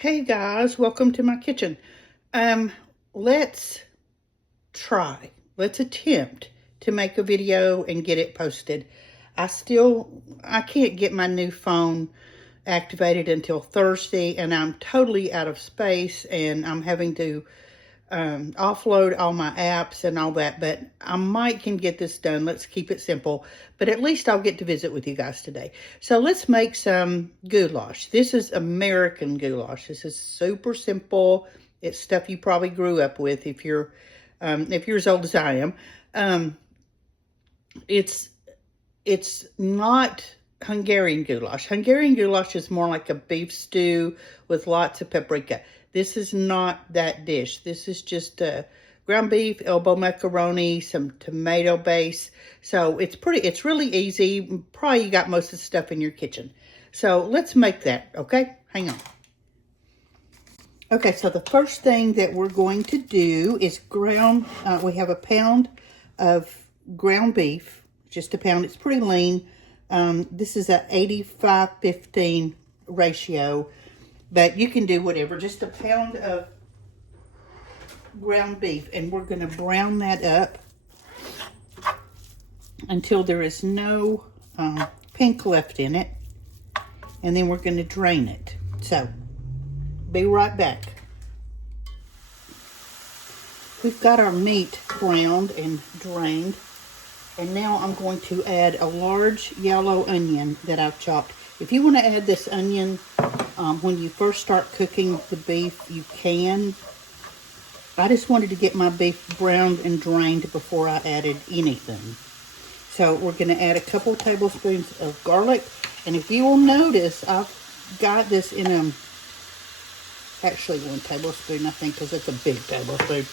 Hey guys, welcome to my kitchen. Let's attempt to make a video and get it posted. I can't get my new phone activated until Thursday, and I'm totally out of space, and I'm having to offload all my apps and all that, but I might can get this done. Let's keep it simple, but at least I'll get to visit with you guys today. So let's make some goulash. This is American goulash. This is super simple. It's stuff you probably grew up with if you're as old as I am. It's not Hungarian goulash. Hungarian goulash is more like a beef stew with lots of paprika. This is not that dish. This is just ground beef, elbow macaroni, some tomato base. So it's really easy. Probably you got most of the stuff in your kitchen. So let's make that, okay? Hang on. Okay, so the first thing that we're going to do is we have a pound of ground beef, just a pound. It's pretty lean. This is a 85-15 ratio. But you can do whatever, just a pound of ground beef. And we're going to brown that up until there is no pink left in it. And then we're going to drain it. So, be right back. We've got our meat browned and drained. And now I'm going to add a large yellow onion that I've chopped. If you want to add this onion when you first start cooking the beef, you can. I just wanted to get my beef browned and drained before I added anything. So we're going to add a couple of tablespoons of garlic. And if you will notice, I've got this in actually 1 tablespoon, I think, because it's a big tablespoon.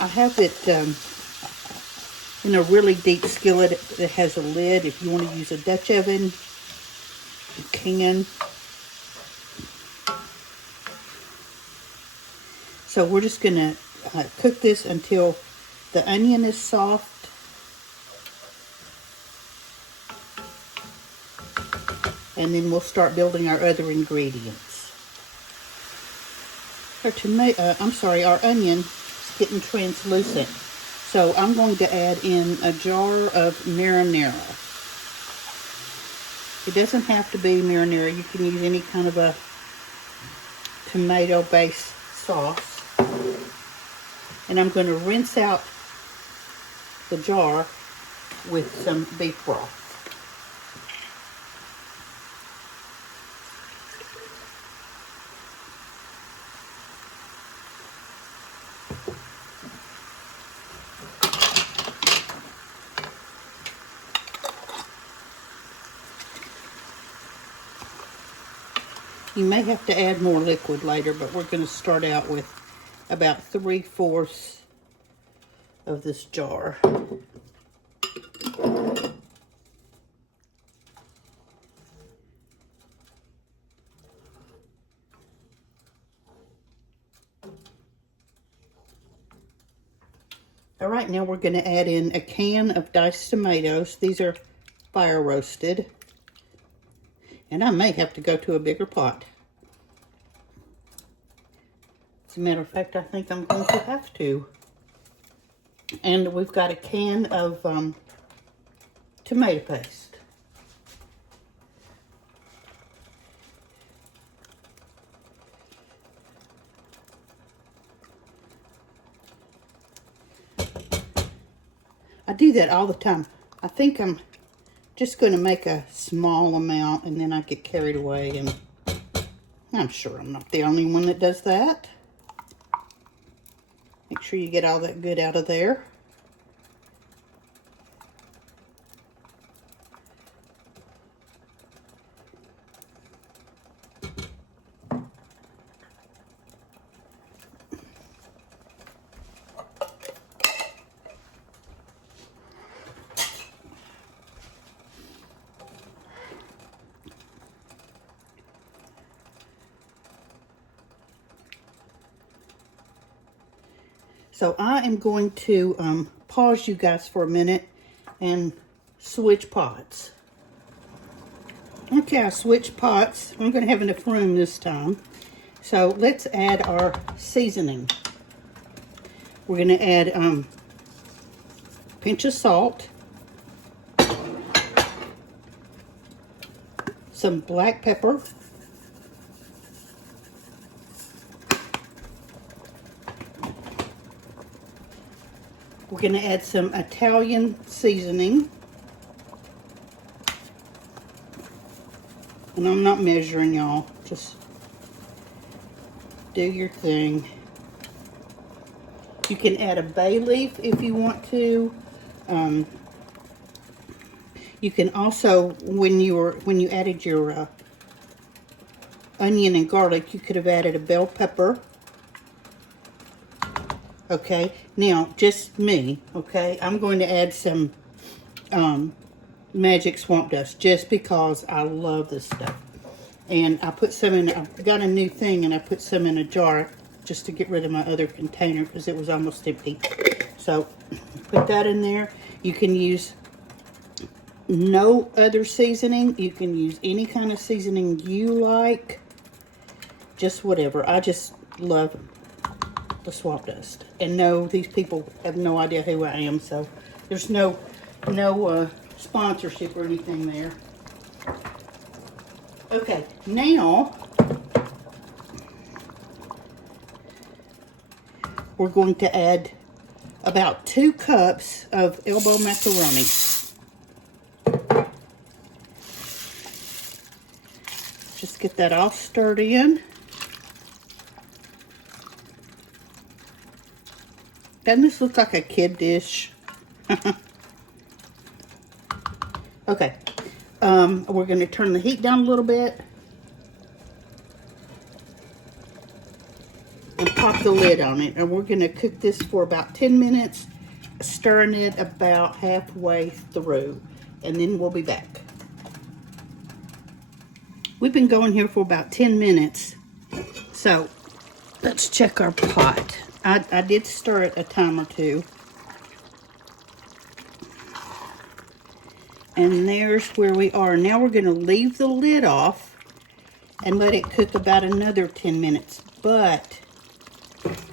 I have it in a really deep skillet that has a lid. If you want to use a Dutch oven, you can. So we're just going to cook this until the onion is soft. And then we'll start building our other ingredients. Our onion is getting translucent. So I'm going to add in a jar of marinara. It doesn't have to be marinara. You can use any kind of a tomato-based sauce. And I'm going to rinse out the jar with some beef broth. You may have to add more liquid later, but we're going to start out with about 3/4 of this jar. All right, now we're going to add in a can of diced tomatoes. These are fire roasted. And I may have to go to a bigger pot. As a matter of fact, I think I'm going to have to. And we've got a can of tomato paste. I do that all the time. I think I'm just going to make a small amount, and then I get carried away, and I'm sure I'm not the only one that does that. Make sure you get all that good out of there. So I am going to pause you guys for a minute and switch pots. Okay, I switched pots. I'm going to have enough room this time. So let's add our seasoning. We're going to add a pinch of salt, some black pepper, we're going to add some Italian seasoning, and I'm not measuring, y'all, just do your thing. You can add a bay leaf if you want to. You can also, when you added your onion and garlic, you could have added a bell pepper. Okay, now just me. Okay, I'm going to add some magic swamp dust just because I love this stuff. And I put some in. I got a new thing, and I put some in a jar just to get rid of my other container because it was almost empty. So put that in there. You can use no other seasoning. You can use any kind of seasoning you like. Just whatever. I just love the swamp dust. And no, these people have no idea who I am, so there's no sponsorship or anything there. Okay, now we're going to add about 2 cups of elbow macaroni. Just get that all stirred in. Doesn't this look like a kid dish? Okay, we're going to turn the heat down a little bit and pop the lid on it, and we're going to cook this for about 10 minutes, stirring it about halfway through, and then we'll be back. We've been going here for about 10 minutes, so let's check our pot. I did stir it a time or two. And there's where we are. Now we're going to leave the lid off and let it cook about another 10 minutes. But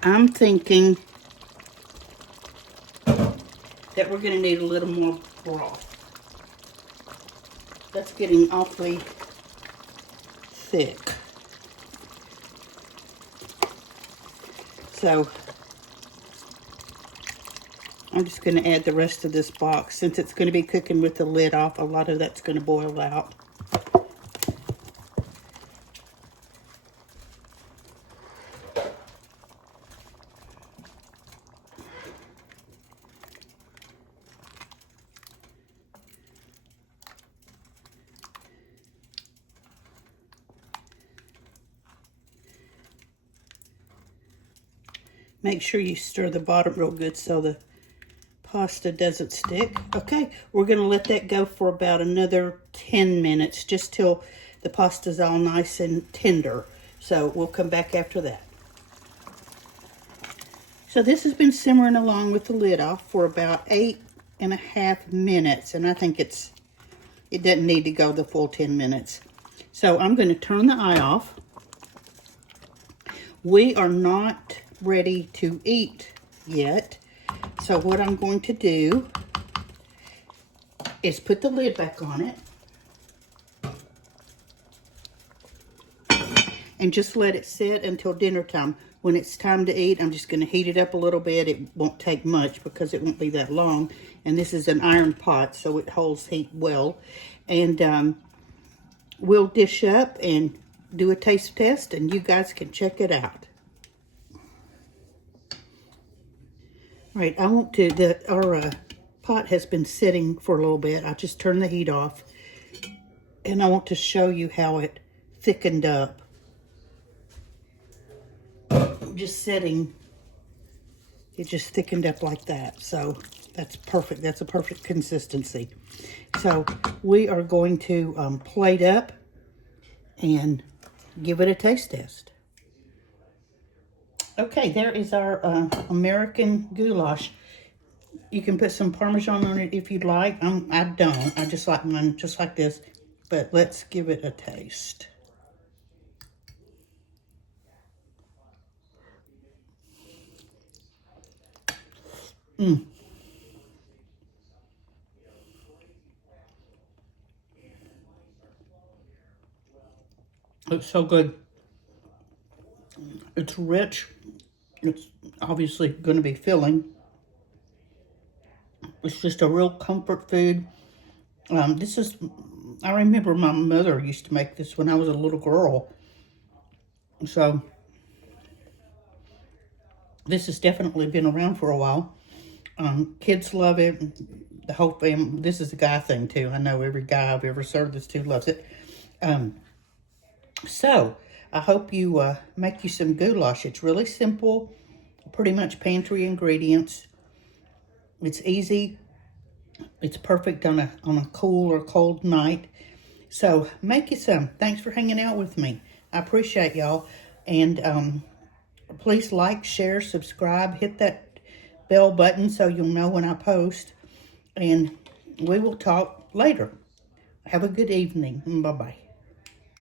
I'm thinking that we're going to need a little more broth. That's getting awfully thick. So I'm just going to add the rest of this box. Since it's going to be cooking with the lid off, a lot of that's going to boil out. Make sure you stir the bottom real good so the pasta doesn't stick. Okay, we're going to let that go for about another 10 minutes, just till the pasta's all nice and tender. So we'll come back after that. So this has been simmering along with the lid off for about 8.5 minutes, and I think it doesn't need to go the full 10 minutes. So I'm going to turn the eye off. We are not ready to eat yet. So what I'm going to do is put the lid back on it and just let it sit until dinner time. When it's time to eat, I'm just going to heat it up a little bit. It won't take much because it won't be that long. And this is an iron pot, so it holds heat well. And we'll dish up and do a taste test, and you guys can check it out. Right, I want to, our pot has been sitting for a little bit. I just turned the heat off, and I want to show you how it thickened up. Just sitting, it just thickened up like that. So that's perfect. That's a perfect consistency. So we are going to plate up and give it a taste test. Okay, there is our American goulash. You can put some Parmesan on it if you'd like. I don't. I just like mine just like this. But let's give it a taste. Mm. It's so good. It's rich. It's obviously going to be filling. It's just a real comfort food. I remember my mother used to make this when I was a little girl. So this has definitely been around for a while. Kids love it. The whole family. This is a guy thing too. I know every guy I've ever served this to loves it. So I hope you make you some goulash. It's really simple, pretty much pantry ingredients. It's easy. It's perfect on a cool or cold night. So make you some. Thanks for hanging out with me. I appreciate y'all. And please like, share, subscribe, hit that bell button so you'll know when I post. And we will talk later. Have a good evening. Bye-bye.